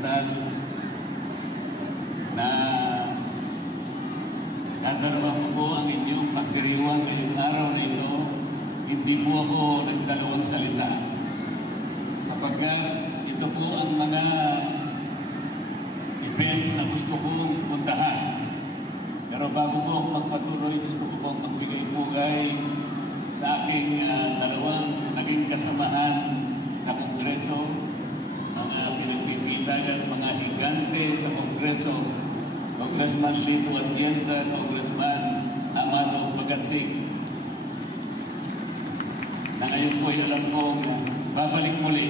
kristal na dadalawa ko po ang inyong pagdiriwang ngayong araw na ito. Hindi po ako nagdalawang salita sapagkat ito po ang mga events na gusto kong puntahan. Pero bago po ako magpatuloy, gusto ko pong magbigay pugay sa aking dalawang naging kasamahan sa Kongreso, mga pinagpipitagan, mga higante sa Kongreso, Congressman Lito Atienza, Congressman Amado Bagatsing, na ngayon po ay alam kong babalik muli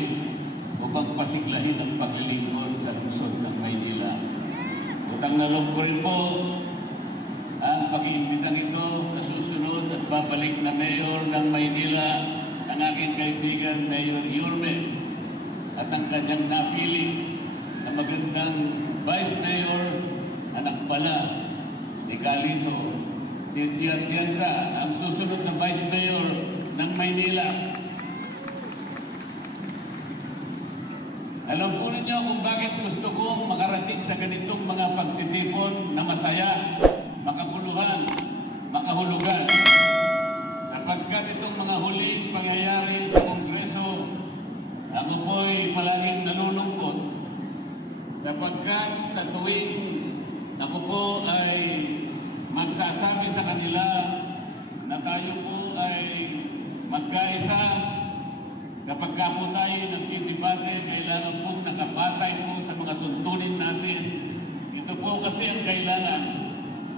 upang pasiglahin ang paglilingkod sa lungsod ng Maynila. Utang na loob ko rin po ang pag-iimbitang ito sa susunod at babalik na mayor ng Maynila, ang aking kaibigan Mayor Yorme, at ang kanyang napili na magandang Vice Mayor, anak pala ni Calito, Chichi Atienza, ang susunod na Vice Mayor ng Maynila. Alam po ninyo kung bakit gusto kong makarating sa ganitong mga pagtitipon na masaya, makabuluhan, makahulugan. Sapagkat itong mga huling pangyayari sa Kongreso, ako po'y palaging nalulungkot. Sapagkat sa tuwing ako po ay magsasabi sa kanila na tayo po ay magkaisa, kapag ka po tayo nagdidebate, kailangan pong nakabatay po sa mga tuntunin natin. Ito po kasi ang kailangan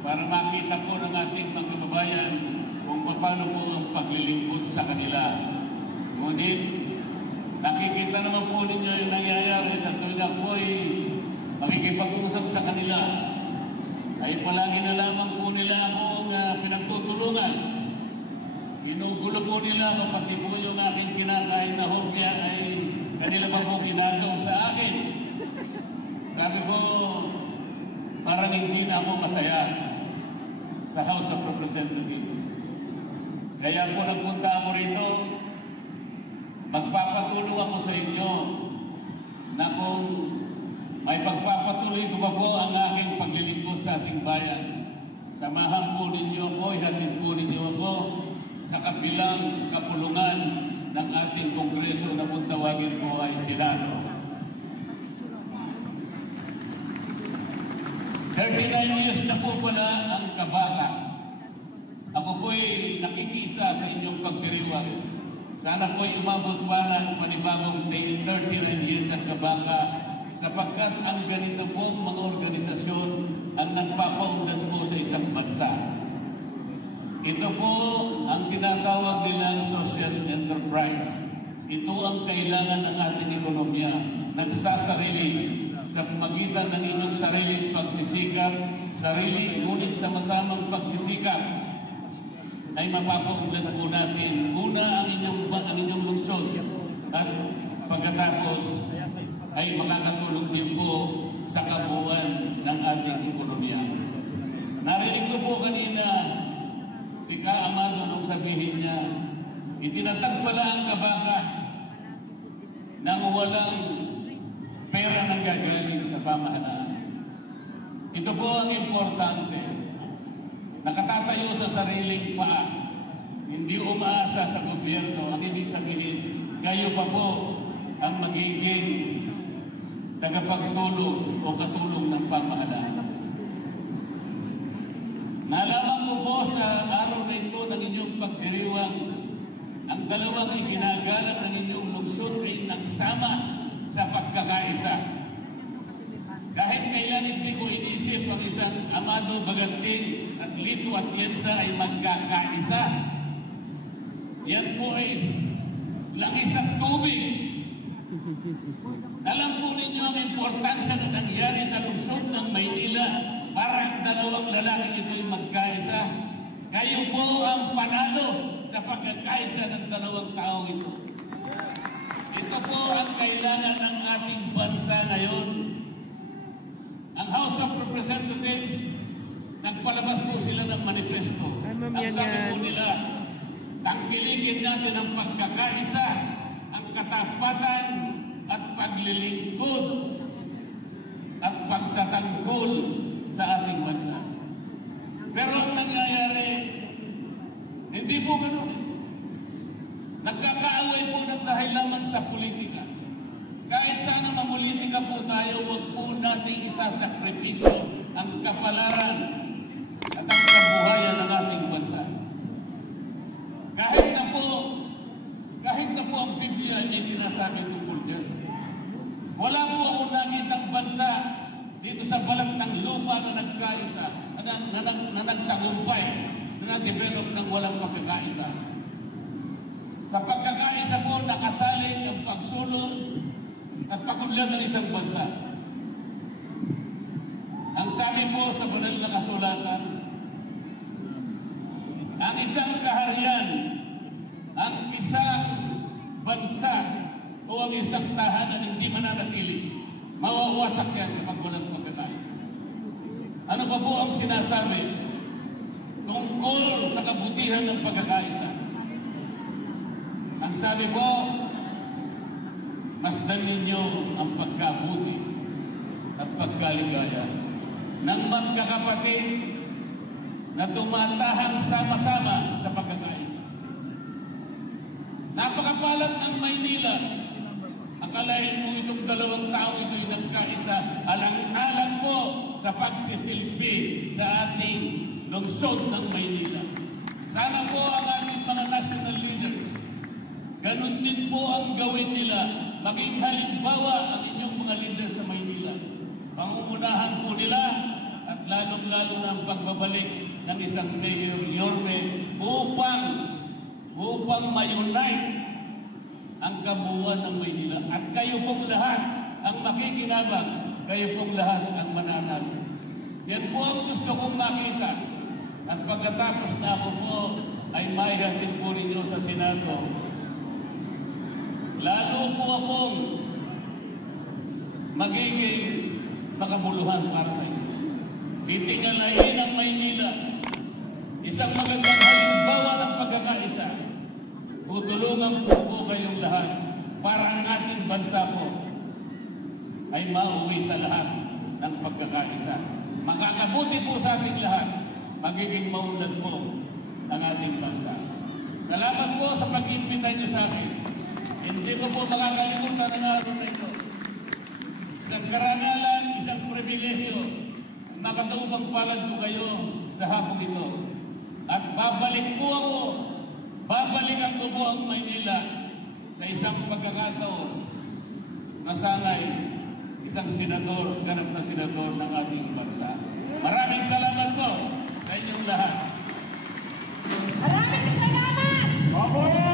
para makita po ng ating mga kababayan kung paano po ang paglilingkod sa kanila. Ngunit, nakikita naman po ninyo yung nangyayari sa tuwing ako ay makikipag-usap sa kanila. Ay palagi na lamang po nila akong pinagtutulungan. Ginugulo po nila kapati po yung aking kinakain na hopya ay kanila pa po ginagaw sa akin. Sabi ko, parang hindi na ako masaya sa House of Representatives. Kaya po nagpunta ako rito, magpapatulong ako sa inyo na kung may pagpapatuloy ko pa po ang aking paglilingkod sa ating bayan. Samahan po ninyo ako, ihatid po ninyo ako sa kabilang kapulungan ng ating Kongreso na kung tawagin po ay Senado. 39 years na po pala ang kabaka. Ako po'y nakikisa sa inyong pagdiriwang. Sana po'y umabot pa ng panibagong 39 years ang kabaka sapagkat ang ganito pong mga organisasyon ang nagpapaunlad po sa isang bansa. Ito po ang tinatawag nilang social enterprise. Ito ang kailangan ng ating ekonomiya. Nagsasarili sa magitan ng inyong sariling pagsisikap, sarili ngunit sama-samang pagsisikap ay mapapaunlad po natin. Una ang inyong lungsod at pagkatapos ay makakatulong din po sa kabuuan ng ating ekonomiya. Narinig ko po kanina si Ka Amado nung sabihin niya, itinatag pala ang kabaka nang walang pera nang gagaling sa pamahalaan. Ito po ang importante. Nakatatayo sa sariling paa. Hindi umaasa sa gobyerno. Ang ibig sabihin, kayo pa po ang magiging tagapagtulong o katulong ng pamahalaan. Nalaman ko po sa araw na ito ng inyong pagdiriwang, ang dalawang iginagalang ng inyong lungsod ay nagsama sa pagkakaisa. Kahit kailan hindi ko inisip ang isang Amado Bagatsing at Lito Atienza ay magkakaisa. Yan po ay langis ang tubig. Alam po ninyo ang importansya na nangyari sa lungsod ng Maynila para ang dalawang lalaki ito'y magkaisa. Kayo po ang panalo sa pagkakaisa ng dalawang taong ito. Ito po ang kailangan ng ating bansa ngayon. Ang House of Representatives, nagpalabas po sila ng manifesto. Ang sabi po nila, tangkilikin natin ang pagkakaisa, ang katapatan at paglilingkod sa ating bansa. Pero ang nangyayari, hindi po ganun. Nagkakaaway po ng dahil lamang sa politika. Kahit sana mamulitika po tayo, huwag po nating isasakripisyo ang kapalaran at ang kabuhayan ng ating bansa. Kahit na po ang Biblia ay sinasabi tungkol dyan. Wala po akong nakitang bansa dito sa balat ng lupa na nagkaisa, na nagtagumpay, na nag-develop ng walang pagkakaisa. Sa pagkakaisa po, nakasalig ang pagsulong at pagunlad ng isang bansa. Ang sabi po sa banal na kasulatan, ang isang kaharian, ang isang bansa o ang isang tahanan hindi mananatili, mawawasak yan kapag walang pagkakaisa. Ano ba po ang sinasabi tungkol sa kabutihan ng pagkakaisa? Ang sabi po, masdan ninyo ang pagkabuti at pagkaligaya ng magkakapatid na tumatahang sama-sama sa pagkakaisa. Napakapalad ng Maynila. Akalain mo itong dalawang tao ito'y nagkaisa, alang-alang po sa pagsisilbi sa ating lungsod ng Maynila. Sana po ang ating mga national leaders, ganun din po ang gawin nila. Maging halimbawa ang inyong mga leaders sa Maynila. Pangungunahan po nila at lalong-lalo na ang pagbabalik ng isang Mayor Yorme upang ma-unite ang kabuuan ng Maynila. At kayo pong lahat ang makikinabang, kayo pong lahat ang mananalo. Yan po ang gusto kong makita. At pagkatapos na ako po ay maihatid po ninyo sa Senado, lalo po akong magiging makabuluhan para sa inyo. Titingalahin ang Maynila, isang magandang halimbawa ng pagkakaisa. Tutulungan po kayong lahat para ang ating bansa po ay mauwi sa lahat ng pagkakaisa. Makakabuti po sa ating lahat, magiging maunlad po ang ating bansa. Salamat po sa pag-imbita niyo sa akin. Hindi ko po makakalimutan ang araw na ito. Isang karangalan, isang pribilehyo, makataupang palad ko kayo sa hapon ito. At babalik ko po ang Maynila sa isang pagkakataon na sana'y isang senador, ganap na senador ng ating bansa. Maraming salamat po sa inyong lahat. Maraming salamat!